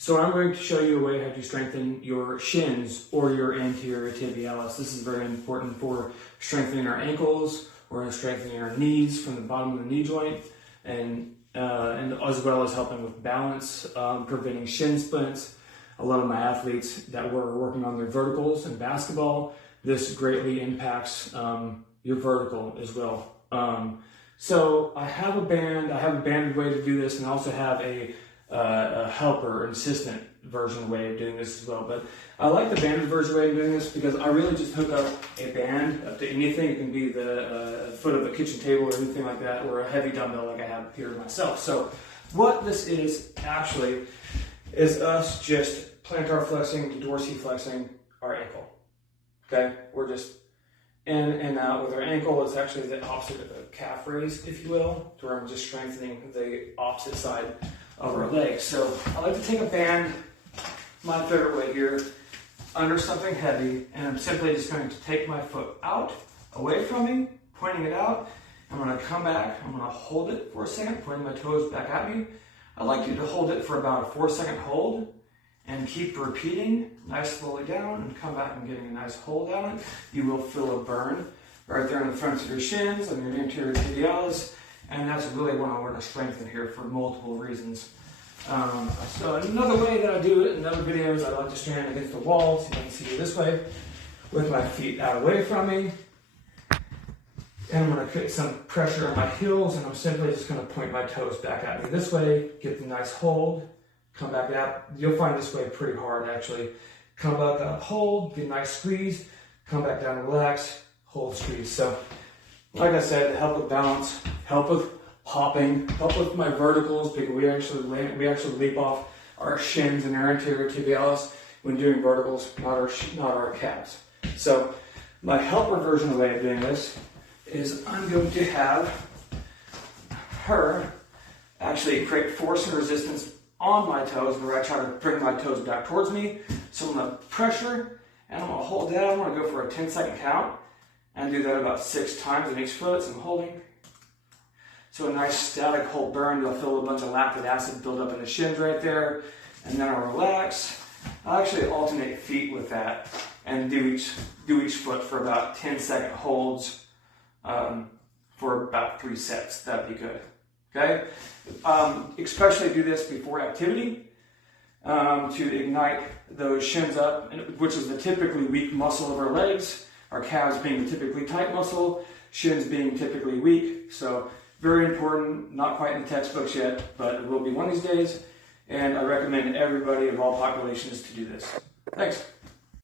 So I'm going to show you a way how to strengthen your shins or your anterior tibialis. This is very important for strengthening our ankles or strengthening our knees from the bottom of the knee joint, and as well as helping with balance, preventing shin splints. A lot of my athletes that were working on their verticals in basketball, this greatly impacts your vertical as well. So I have a banded way to do this, and I also have a helper, an assistant version way of doing this as well. But I like the banded version way of doing this because I really just hook up a band up to anything. It can be the foot of a kitchen table or anything like that, or a heavy dumbbell like I have here myself. So what this is actually is us just plantar flexing to dorsiflexing our ankle. Okay, we're just in and out with our ankle. It's actually the opposite of a calf raise, if you will, to where I'm just strengthening the opposite side of our legs. So I like to take a band, my favorite way here, under something heavy, and I'm simply just going to take my foot out, away from me, pointing it out. I'm going to come back, I'm going to hold it for a second, pointing my toes back at me. I'd like you to hold it for about a 4-second hold, and keep repeating, nice slowly down, and come back and getting a nice hold on it. You will feel a burn right there in the front of your shins and your anterior tibialis, and that's really what I want to strengthen here for multiple reasons. So another way that I do it in other videos, I like to stand against the wall, so you can see it this way, with my feet out away from me. And I'm going to create some pressure on my heels, and I'm simply just going to point my toes back at me this way, get the nice hold, come back out. You'll find this way pretty hard actually. Come back up, hold, get a nice squeeze, come back down, relax, hold, squeeze. So, like I said, to help with balance, help with hopping, help with my verticals, because we actually leap off our shins and our anterior tibialis when doing verticals, not our calves. So, my helper version of the way of doing this is I'm going to have her actually create force and resistance on my toes, where I try to bring my toes back towards me. So I'm going to pressure, and I'm going to hold down. I'm going to go for a 10-second count, and do that about 6 times in each foot. So I'm holding. So a nice static hold burn. You'll feel a bunch of lactic acid build up in the shins right there. And then I'll relax. I'll actually alternate feet with that, and do each foot for about 10-second holds for about 3 sets. That'd be good. Okay, especially do this before activity to ignite those shins up, which is the typically weak muscle of our legs, our calves being the typically tight muscle, shins being typically weak. So very important, not quite in the textbooks yet, but it will be one of these days, and I recommend everybody of all populations to do this. Thanks.